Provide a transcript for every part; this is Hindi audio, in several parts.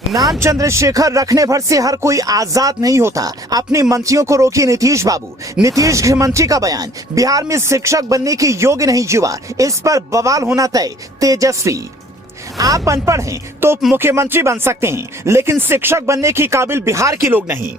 नाम चंद्रशेखर रखने भर से हर कोई आजाद नहीं होता। अपनी मंत्रियों को रोकी नीतीश बाबू। नीतीश गृहमंत्री का बयान, बिहार में शिक्षक बनने के योग्य नहीं युवा, इस पर बवाल होना तय। तेजस्वी, आप अनपढ़ हैं तो मुख्यमंत्री बन सकते हैं, लेकिन शिक्षक बनने के काबिल बिहार के लोग नहीं।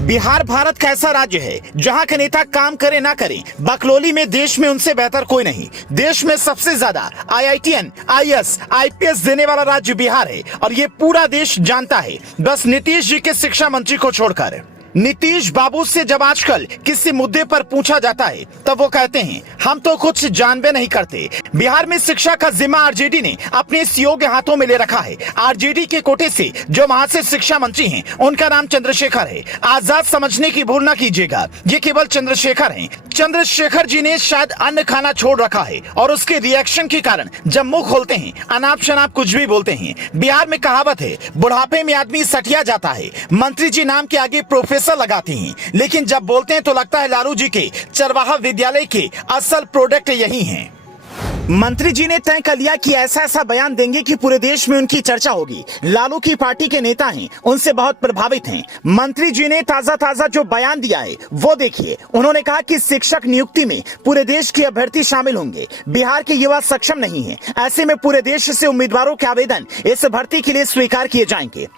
बिहार भारत का ऐसा राज्य है जहां के नेता काम करे ना करे, बकलोली में देश में उनसे बेहतर कोई नहीं। देश में सबसे ज्यादा IITN, IAS, IPS देने वाला राज्य बिहार है और ये पूरा देश जानता है, बस नीतीश जी के शिक्षा मंत्री को छोड़कर। नीतीश बाबू से जब आजकल किसी मुद्दे पर पूछा जाता है तब वो कहते हैं हम तो कुछ जानबे नहीं करते। बिहार में शिक्षा का जिम्मा आरजेडी ने अपने सीओ के हाथों में ले रखा है। आरजेडी के कोटे से जो वहां से शिक्षा मंत्री हैं उनका नाम चंद्रशेखर है। आजाद समझने की भूल न कीजिएगा, ये केवल चंद्रशेखर हैं। चंद्रशेखर जी ने शायद अन्न खाना छोड़ रखा है और उसके रिएक्शन के कारण जब मुंह खोलते हैं अनाप शनाप कुछ भी बोलते हैं। बिहार में कहावत है, बुढ़ापे में आदमी सठिया जाता है। मंत्री जी नाम के आगे प्रोफेसर लगाते हैं, लेकिन जब बोलते हैं तो लगता है लालू जी के चरवाहा विद्यालय के असल प्रोडक्ट यही हैं। मंत्री जी ने तय कर लिया कि ऐसा ऐसा बयान देंगे कि पूरे देश में उनकी चर्चा होगी। लालू की पार्टी के नेता हैं, उनसे बहुत प्रभावित हैं। मंत्री जी ने ताजा जो बयान दिया है वो देखिए। उन्होंने कहा कि शिक्षक नियुक्ति में पूरे देश के अभ्यर्थी शामिल होंगे। बिहार के युवा सक्षम नहीं है, ऐसे में पूरे देश से उम्मीदवारों के आवेदन इस भर्ती के लिए स्वीकार किए जाएंगे।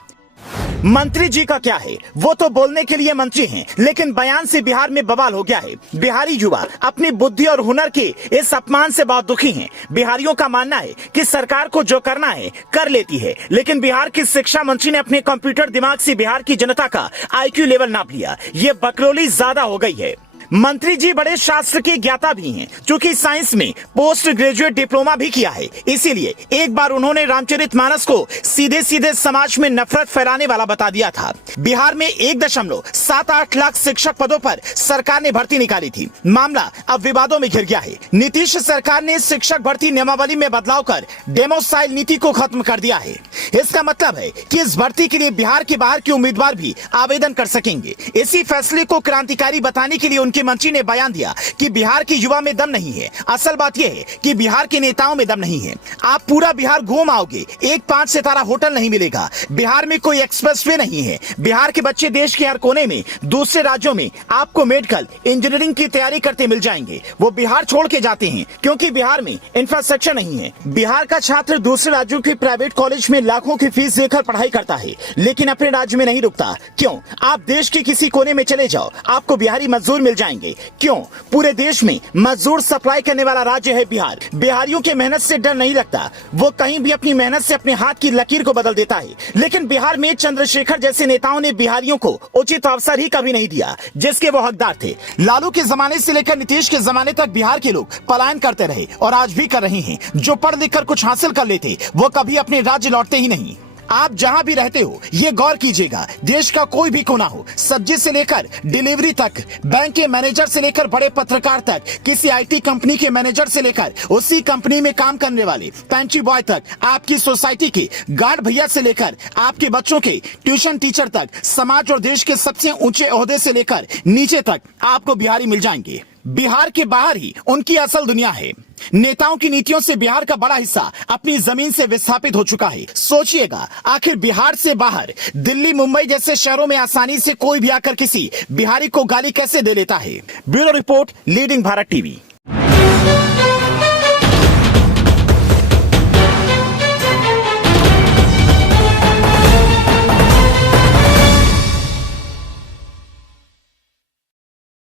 मंत्री जी का क्या है, वो तो बोलने के लिए मंत्री हैं, लेकिन बयान से बिहार में बवाल हो गया है। बिहारी युवा अपनी बुद्धि और हुनर के इस अपमान से बहुत दुखी हैं। बिहारियों का मानना है कि सरकार को जो करना है कर लेती है, लेकिन बिहार की शिक्षा मंत्री ने अपने कंप्यूटर दिमाग से बिहार की जनता का IQ लेवल नाप लिया। ये बकलोली ज्यादा हो गई है। मंत्री जी बड़े शास्त्र के ज्ञाता भी हैं, क्योंकि साइंस में पोस्ट ग्रेजुएट डिप्लोमा भी किया है। इसीलिए एक बार उन्होंने रामचरितमानस को सीधे सीधे समाज में नफरत फैलाने वाला बता दिया था। बिहार में 1.78 लाख शिक्षक पदों पर सरकार ने भर्ती निकाली थी। मामला अब विवादों में घिर गया है। नीतीश सरकार ने शिक्षक भर्ती नियमावली में बदलाव कर डेमो स्टाइल नीति को खत्म कर दिया है। इसका मतलब है कि इस भर्ती के लिए बिहार के बाहर के उम्मीदवार भी आवेदन कर सकेंगे। इसी फैसले को क्रांतिकारी बताने के लिए उनके मंत्री ने बयान दिया कि बिहार के युवा में दम नहीं है। असल बात यह है कि बिहार के नेताओं में दम नहीं है। आप पूरा बिहार घूम आओगे, एक 5 सितारा होटल नहीं मिलेगा। बिहार में कोई एक्सप्रेसवे नहीं है। बिहार के बच्चे देश के हर कोने में, दूसरे राज्यों में आपको मेडिकल इंजीनियरिंग की तैयारी करते मिल जाएंगे। वो बिहार छोड़ के जाते हैं क्योंकि बिहार में इंफ्रास्ट्रक्चर नहीं है। बिहार का छात्र दूसरे राज्यों के प्राइवेट कॉलेज में लाखों की फीस देकर पढ़ाई करता है, लेकिन अपने राज्य में नहीं रुकता। क्यों? आप देश के किसी कोने में चले जाओ, आपको बिहारी मजदूर मिल जाएंगे। क्यों? पूरे देश में मजदूर सप्लाई करने वाला राज्य है बिहार। बिहारियों के मेहनत से डर नहीं लगता। वो कहीं भी अपनी मेहनत से अपने हाथ की लकीर को बदल देता है। लेकिन बिहार में चंद्रशेखर जैसे नेताओं ने बिहारियों को उचित अवसर ही कभी नहीं दिया जिसके वो हकदार थे। लालू के जमाने से लेकर नीतीश के जमाने तक बिहार के लोग पलायन करते रहे और आज भी कर रहे हैं। जो पढ़ लिख कर कुछ हासिल कर लेते वो कभी अपने राज्य लौटते ही नहीं। आप जहां भी रहते हो ये गौर कीजिएगा, देश का कोई भी कोना हो, सब्जी से लेकर डिलीवरी तक, बैंक के मैनेजर से लेकर बड़े पत्रकार तक, किसी IT कंपनी के मैनेजर से लेकर उसी कंपनी में काम करने वाले पेंट्री बॉय तक, आपकी सोसाइटी के गार्ड भैया से लेकर आपके बच्चों के ट्यूशन टीचर तक, समाज और देश के सबसे ऊंचे ओहदे से लेकर नीचे तक आपको बिहारी मिल जाएंगे। बिहार के बाहर ही उनकी असल दुनिया है। नेताओं की नीतियों से बिहार का बड़ा हिस्सा अपनी जमीन से विस्थापित हो चुका है। सोचिएगा, आखिर बिहार से बाहर दिल्ली, मुंबई जैसे शहरों में आसानी से कोई भी आकर किसी बिहारी को गाली कैसे दे लेता है। Bureau report, leading Bharat TV.